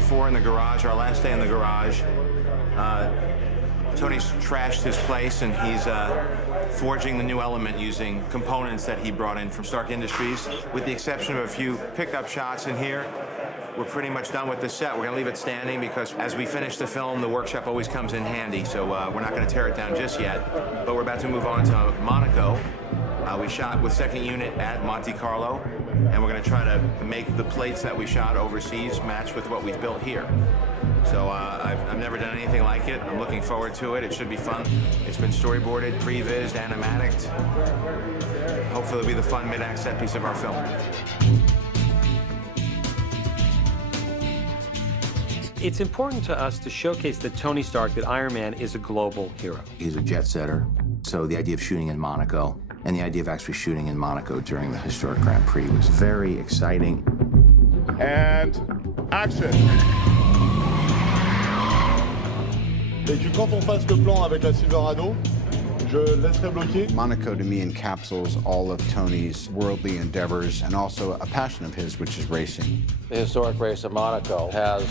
44 in the garage, our last day in the garage. Tony's trashed his place, and he's forging the new element using components that he brought in from Stark Industries. With the exception of a few pickup shots in here, we're pretty much done with the set. We're gonna leave it standing because as we finish the film, the workshop always comes in handy, so we're not gonna tear it down just yet. But we're about to move on to Monaco. We shot with second unit at Monte Carlo, and we're gonna try to make the plates that we shot overseas match with what we've built here. So I've never done anything like it. I'm looking forward to it. It should be fun. It's been storyboarded, pre-vised, animatic. Hopefully it'll be the fun mid-act set piece of our film. It's important to us to showcase that Tony Stark, that Iron Man, is a global hero. He's a jet setter, so the idea of shooting in Monaco and the idea of actually shooting in Monaco during the historic Grand Prix was very exciting. And action! Et que quand on fasse le plan avec la Silverado, je laisserai bloquer. Monaco, to me, encapsulates all of Tony's worldly endeavors and also a passion of his, which is racing. The historic race of Monaco has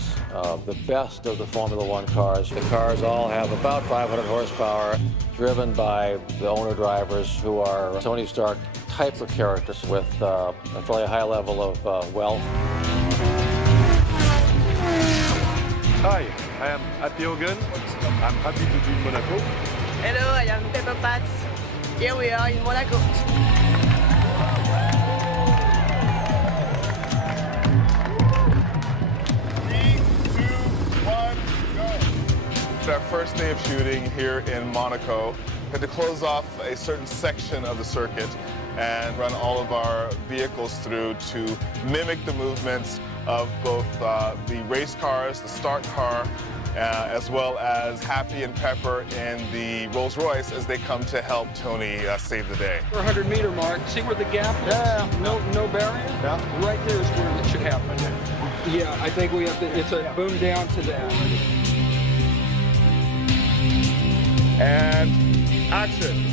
the best of the Formula One cars. The cars all have about 500 horsepower, driven by the owner-drivers who are Tony Stark type of characters with a fairly high level of wealth. Hi, I am Happy Hogan. I'm happy to be in Monaco. Hello, I am Pepper Potts. Here we are in Monaco. 3, 2, 1, go. It's our first day of shooting here in Monaco. We had to close off a certain section of the circuit and run all of our vehicles through to mimic the movements of both the race cars, the Stark car, as well as Happy and Pepper in the Rolls Royce as they come to help Tony save the day. 400-meter mark. See where the gap is? Yeah. No barrier? Yeah. Right there is where it should happen. Yeah, I think we have to, it's a boom down to that. And action.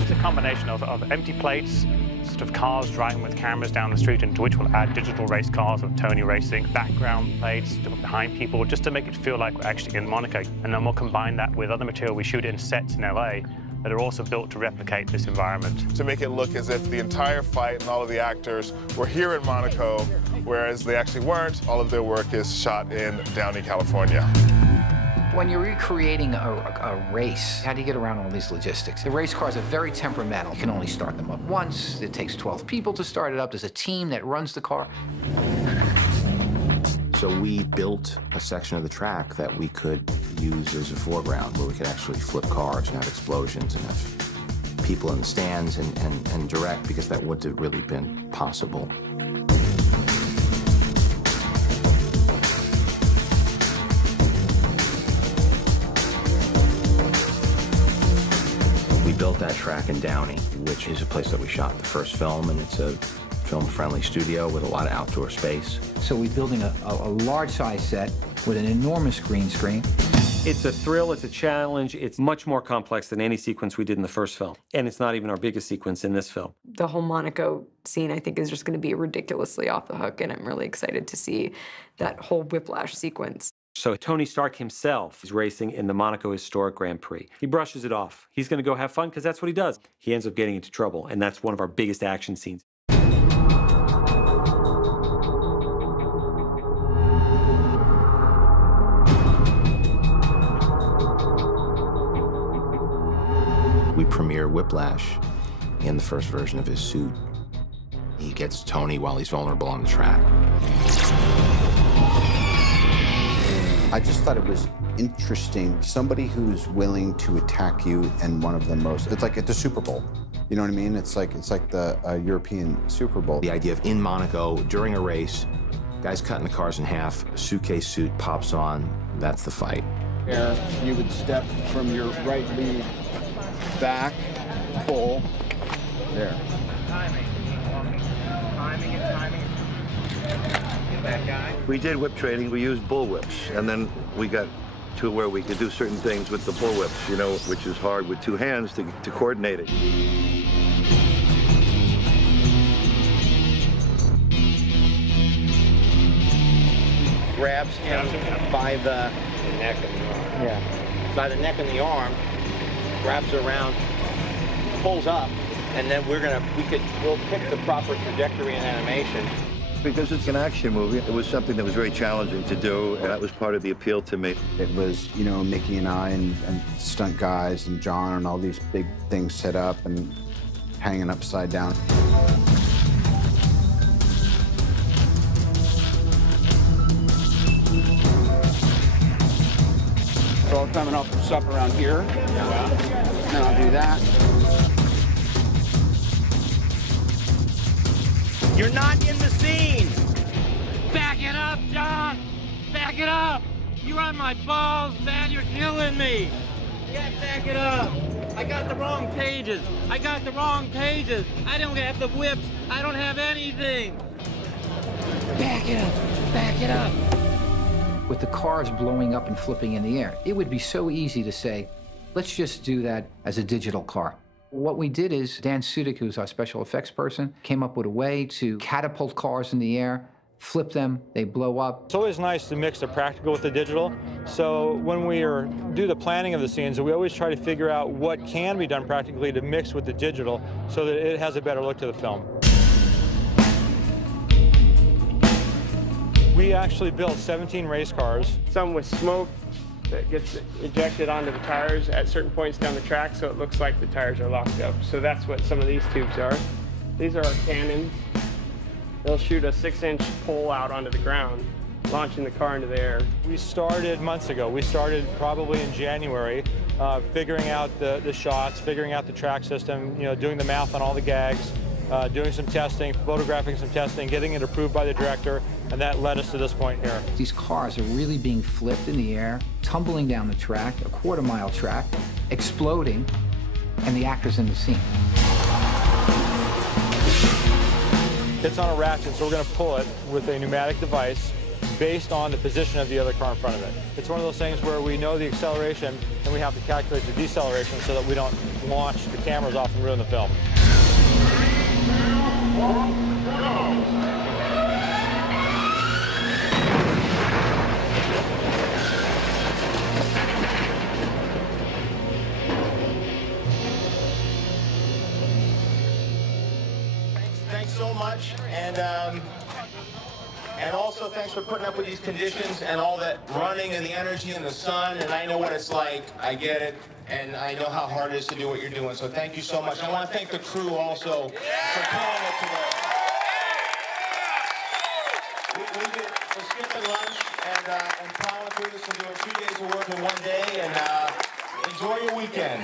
It's a combination of empty plates, sort of cars driving with cameras down the street, into which we'll add digital race cars of Tony racing, background plates behind people, just to make it feel like we're actually in Monaco. And then we'll combine that with other material we shoot in sets in LA that are also built to replicate this environment. To make it look as if the entire fight and all of the actors were here in Monaco, whereas they actually weren't. All of their work is shot in Downey, California. When you're recreating a race, how do you get around all these logistics? The race cars are very temperamental. You can only start them up once. It takes 12 people to start it up. There's a team that runs the car. So we built a section of the track that we could use as a foreground where we could actually flip cars and have explosions and have people in the stands and direct, because that wouldn't have really been possible. We built that track in Downey, which is a place that we shot the first film, and it's a film-friendly studio with a lot of outdoor space. So we're building a large-size set with an enormous green screen. It's a thrill, it's a challenge, it's much more complex than any sequence we did in the first film. And it's not even our biggest sequence in this film. The whole Monaco scene, I think, is just going to be ridiculously off the hook, and I'm really excited to see that whole Whiplash sequence. So Tony Stark himself is racing in the Monaco Historic Grand Prix. He brushes it off. He's going to go have fun because that's what he does. He ends up getting into trouble, and that's one of our biggest action scenes. We premiere Whiplash in the first version of his suit. He gets Tony while he's vulnerable on the track. I just thought it was interesting. Somebody who's willing to attack you in one of the most, it's like at the Super Bowl. You know what I mean? It's like the European Super Bowl. The idea of in Monaco, during a race, guys cutting the cars in half, a suitcase suit pops on, that's the fight. You would step from your right lead back, pull, there. Timing and timing. Get that guy. We did whip training. We used bull whips, and then we got to where we could do certain things with the bull whips, you know, which is hard with two hands to coordinate it. grabs him by the neck and the arm. Yeah. By the neck and the arm, grabs around, pulls up, and then we'll pick the proper trajectory and animation. Because it's an action movie, it was something that was very challenging to do, and that was part of the appeal to me. It was, you know, Mickey and I and stunt guys and John and all these big things set up and hanging upside down. So I'm coming off the stuff around here. Yeah. And I'll do that. You're not in the scene! Back it up, John! Back it up! You're on my balls, man! You're killing me! Yeah, back it up! I got the wrong pages! I got the wrong pages! I don't have the whips! I don't have anything! Back it up! Back it up! With the cars blowing up and flipping in the air, it would be so easy to say, let's just do that as a digital car. What we did is, Dan Sudik, who's our special effects person, came up with a way to catapult cars in the air, flip them, they blow up. It's always nice to mix the practical with the digital. So when we do the planning of the scenes, we always try to figure out what can be done practically to mix with the digital so that it has a better look to the film. We actually built 17 race cars. Some with smoke that gets ejected onto the tires at certain points down the track, so it looks like the tires are locked up. So that's what some of these tubes are. These are our cannons. They'll shoot a 6-inch pole out onto the ground, launching the car into the air. We started months ago. We started probably in January, figuring out the shots, figuring out the track system, you know, doing the math on all the gags, doing some testing, photographing some testing, getting it approved by the director, and that led us to this point here. These cars are really being flipped in the air, tumbling down the track, a quarter-mile track, exploding, and the actors in the scene. It's on a ratchet, so we're going to pull it with a pneumatic device based on the position of the other car in front of it. It's one of those things where we know the acceleration, and we have to calculate the deceleration so that we don't launch the cameras off and ruin the film. Thanks so much, and also thanks for putting up with these conditions and all that running and the energy in the sun, and I know what it's like, I get it, and I know how hard it is to do what you're doing, so thank you so much. I want to thank the crew also for killing it today. We did for skipping lunch and plowing through this and doing 2 days of work in one day, and enjoy your weekend.